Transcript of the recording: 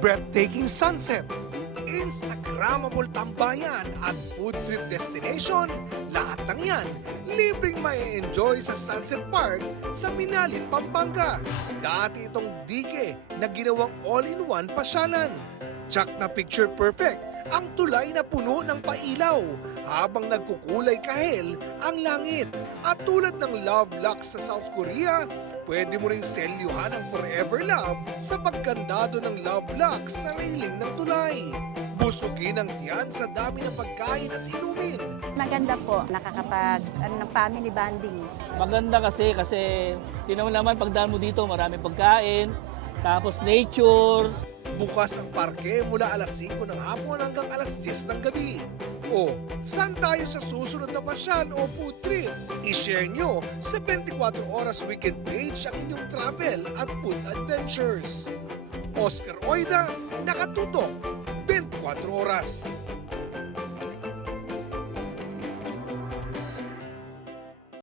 breathtaking sunset, Instagrammable tambayan at food trip destination, lahat ng yan libreng may enjoy sa Sunset Park sa Minalit, Pampanga. Dati itong dike na ginawang all-in-one pasyalan. Tsak na picture perfect ang tulay na puno ng pailaw habang nagkukulay kahel ang langit. At tulad ng Love Lux sa South Korea, pwede mo ring selyuhan ang forever love sa pagkandado ng Love Lux sa railing ng tulay. Busugin ang tiyan sa dami ng pagkain at inumin. Maganda po, nakakapag ng family bonding. Maganda kasi tinan mo naman pagdaan mo dito, marami pagkain, tapos nature. Bukas ang parke mula alas 5 ng hapon hanggang alas 10 ng gabi. O, saan tayo sa susunod na pasyal o food trip? I-share nyo sa 24 Oras Weekend page ang inyong travel at food adventures. Oscar Oida, nakatutok, 24 Oras.